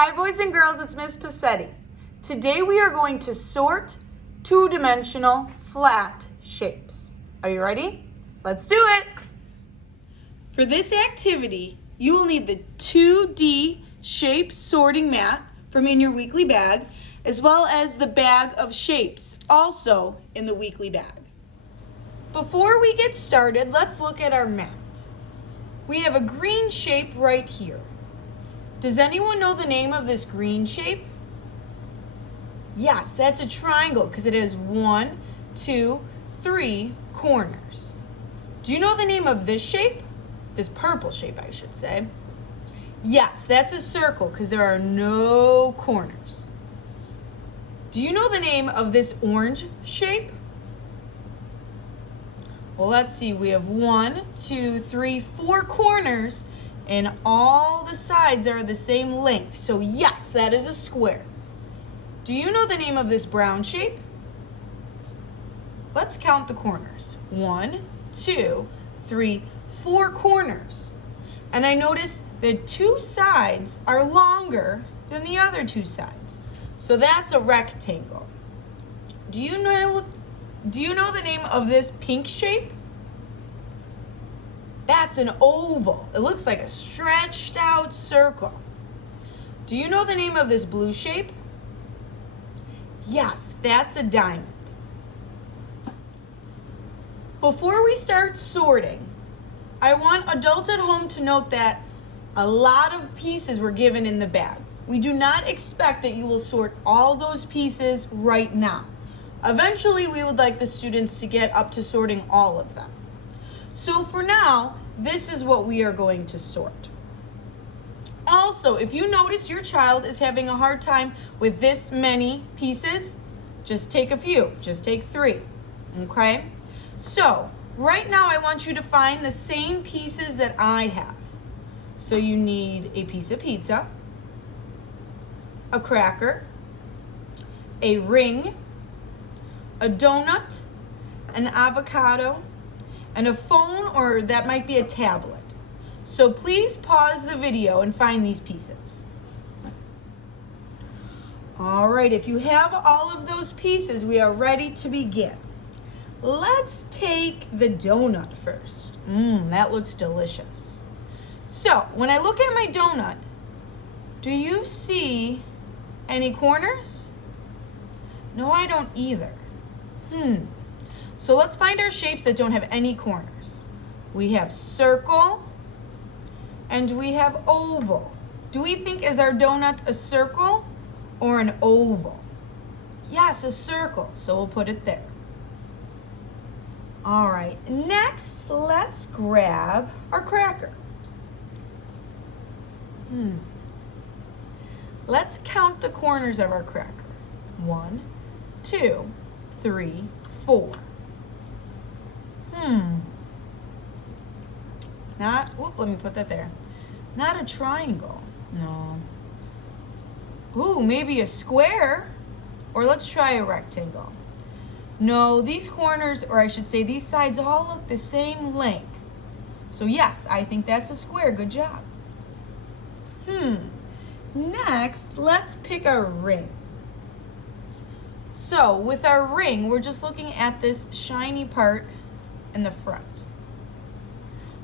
Hi boys and girls, it's Miss Pacetti. Today we are going to sort two-dimensional flat shapes. Are you ready? Let's do it! For this activity, you will need the 2D shape sorting mat from in your weekly bag, as well as the bag of shapes, also in the weekly bag. Before we get started, let's look at our mat. We have a green shape right here. Does anyone know the name of this green shape? Yes, that's a triangle because it has 1, 2, 3 corners. Do you know the name of this shape? This purple shape, I should say. Yes, that's a circle because there are no corners. Do you know the name of this orange shape? Well, let's see. We have 1, 2, 3, 4 corners, and all the sides are the same length. So yes, that is a square. Do you know the name of this brown shape? Let's count the corners. 1, 2, 3, 4 corners. And I notice the 2 sides are longer than the other 2 sides. So that's a rectangle. Do you know the name of this pink shape? That's an oval. It looks like a stretched out circle. Do you know the name of this blue shape? Yes, that's a diamond. Before we start sorting, I want adults at home to note that a lot of pieces were given in the bag. We do not expect that you will sort all those pieces right now. Eventually, we would like the students to get up to sorting all of them. So for now, this is what we are going to sort. Also, if you notice your child is having a hard time with this many pieces, just take a few, just take 3, okay? So right now I want you to find the same pieces that I have. So you need a piece of pizza, a cracker, a ring, a donut, an avocado, and a phone, or that might be a tablet. So please pause the video and find these pieces. All right, if you have all of those pieces, we are ready to begin. Let's take the donut first. That looks delicious. So when I look at my donut, do you see any corners? No, I don't either. So let's find our shapes that don't have any corners. We have circle and we have oval. Do we think is our donut a circle or an oval? Yes, a circle, so we'll put it there. All right, next let's grab our cracker. Let's count the corners of our cracker. 1, 2, 3, 4. Let me put that there. Not a triangle, no. Ooh, maybe a square, or let's try a rectangle. No, these corners, or I should say these sides all look the same length. So yes, I think that's a square, good job. Next, let's pick our ring. So with our ring, we're just looking at this shiny part in the front.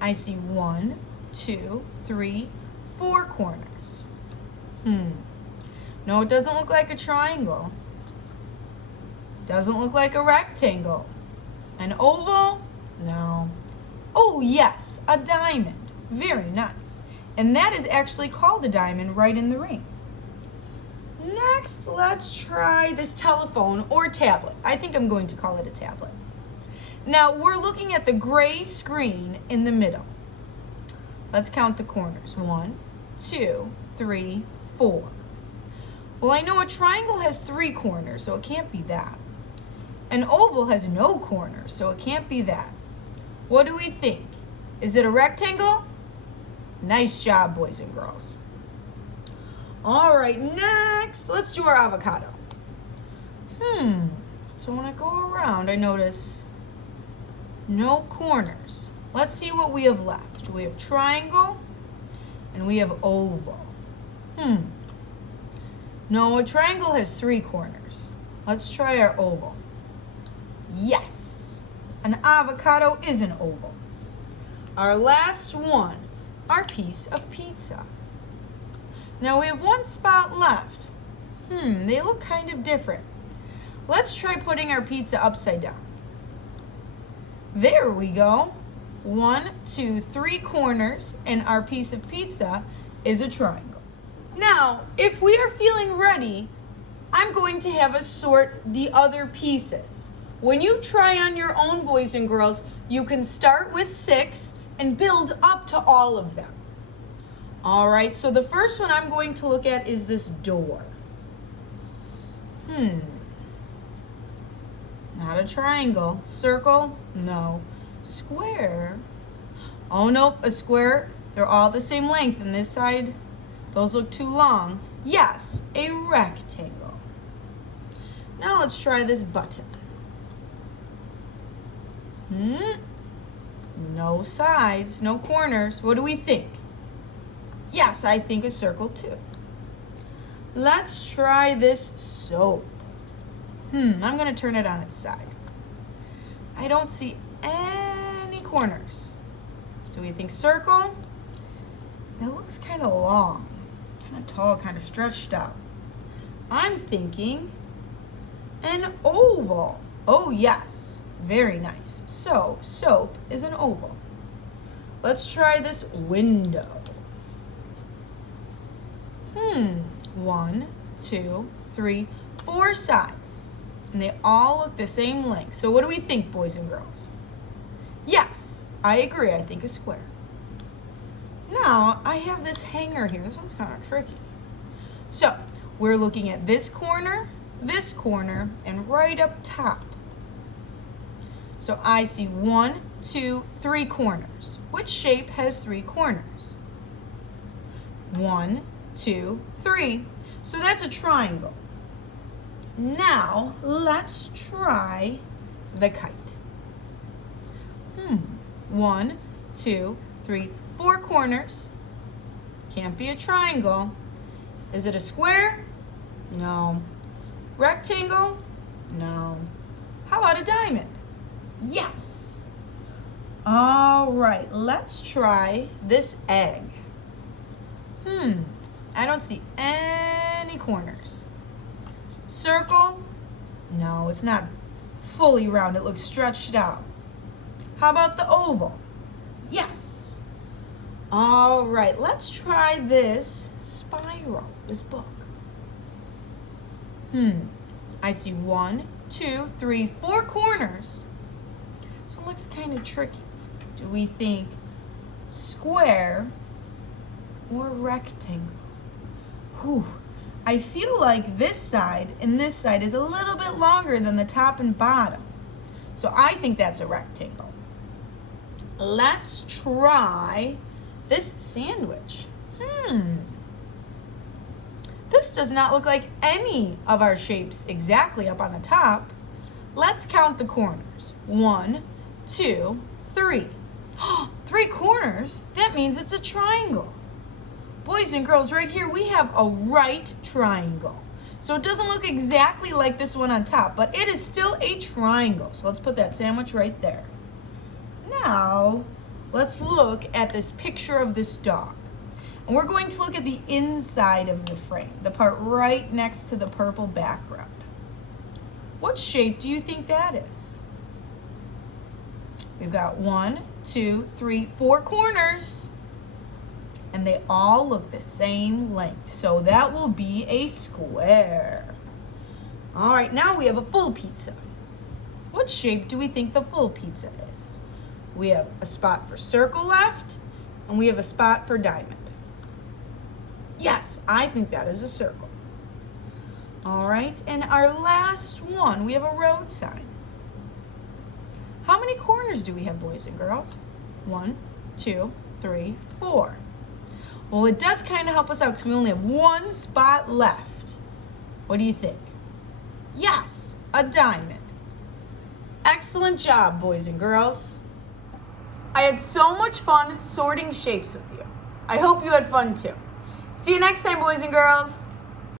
I see 1, 2, 3, 4 corners. No, it doesn't look like a triangle. Doesn't look like a rectangle. An oval? No. Oh yes, a diamond. Very nice. And that is actually called a diamond right in the ring. Next, let's try this telephone or tablet. I think I'm going to call it a tablet. Now, we're looking at the gray screen in the middle. Let's count the corners. 1, 2, 3, 4. Well, I know a triangle has 3 corners, so it can't be that. An oval has no corners, so it can't be that. What do we think? Is it a rectangle? Nice job, boys and girls. All right, next, let's do our avocado. So when I go around, I notice no corners. Let's see what we have left. We have triangle and we have oval. No, a triangle has 3 corners. Let's try our oval. Yes, an avocado is an oval. Our last one, our piece of pizza. Now we have 1 spot left. They look kind of different. Let's try putting our pizza upside down. There we go. 1, 2, 3 corners, and our piece of pizza is a triangle. Now, if we are feeling ready, I'm going to have us sort the other pieces. When you try on your own, boys and girls, you can start with 6 and build up to all of them. All right, so the first one I'm going to look at is this door. Not a triangle. Circle? No. Square? Oh, nope, a square. They're all the same length, and this side, those look too long. Yes, a rectangle. Now let's try this button. No sides, no corners. What do we think? Yes, I think a circle too. Let's try this soap. I'm going to turn it on its side. I don't see any corners. Do we think circle? It looks kind of long, kind of tall, kind of stretched out. I'm thinking an oval. Oh, yes. Very nice. So, soap is an oval. Let's try this window. 1, 2, 3, 4 sides. And they all look the same length. So what do we think, boys and girls? Yes, I agree. I think a square. Now, I have this hanger here. This one's kind of tricky. So, we're looking at this corner, and right up top. So I see 1, 2, 3 corners. Which shape has 3 corners? 1, 2, 3. So that's a triangle. Now, let's try the kite. 1, 2, 3, 4 corners. Can't be a triangle. Is it a square? No. Rectangle? No. How about a diamond? Yes. All right, let's try this egg. I don't see any corners. Circle? No, it's not fully round. It looks stretched out. How about the oval? Yes. All right, let's try this spiral, this book. I see 1, 2, 3, 4 corners. So it looks kind of tricky. Do we think square or rectangle? I feel like this side and this side is a little bit longer than the top and bottom. So I think that's a rectangle. Let's try this sandwich. This does not look like any of our shapes exactly up on the top. Let's count the corners. 1, 2, 3. 3 corners? That means it's a triangle. Boys and girls, right here we have a right triangle. So it doesn't look exactly like this one on top, but it is still a triangle. So let's put that sandwich right there. Now, let's look at this picture of this dog. And we're going to look at the inside of the frame, the part right next to the purple background. What shape do you think that is? We've got 1, 2, 3, 4 corners. And they all look the same length. So that will be a square. All right, now we have a full pizza. What shape do we think the full pizza is? We have a spot for circle left, and we have a spot for diamond. Yes, I think that is a circle. All right, and our last one, we have a road sign. How many corners do we have, boys and girls? 1, 2, 3, 4. Well, it does kind of help us out because we only have 1 spot left. What do you think? Yes, a diamond. Excellent job, boys and girls. I had so much fun sorting shapes with you. I hope you had fun too. See you next time, boys and girls.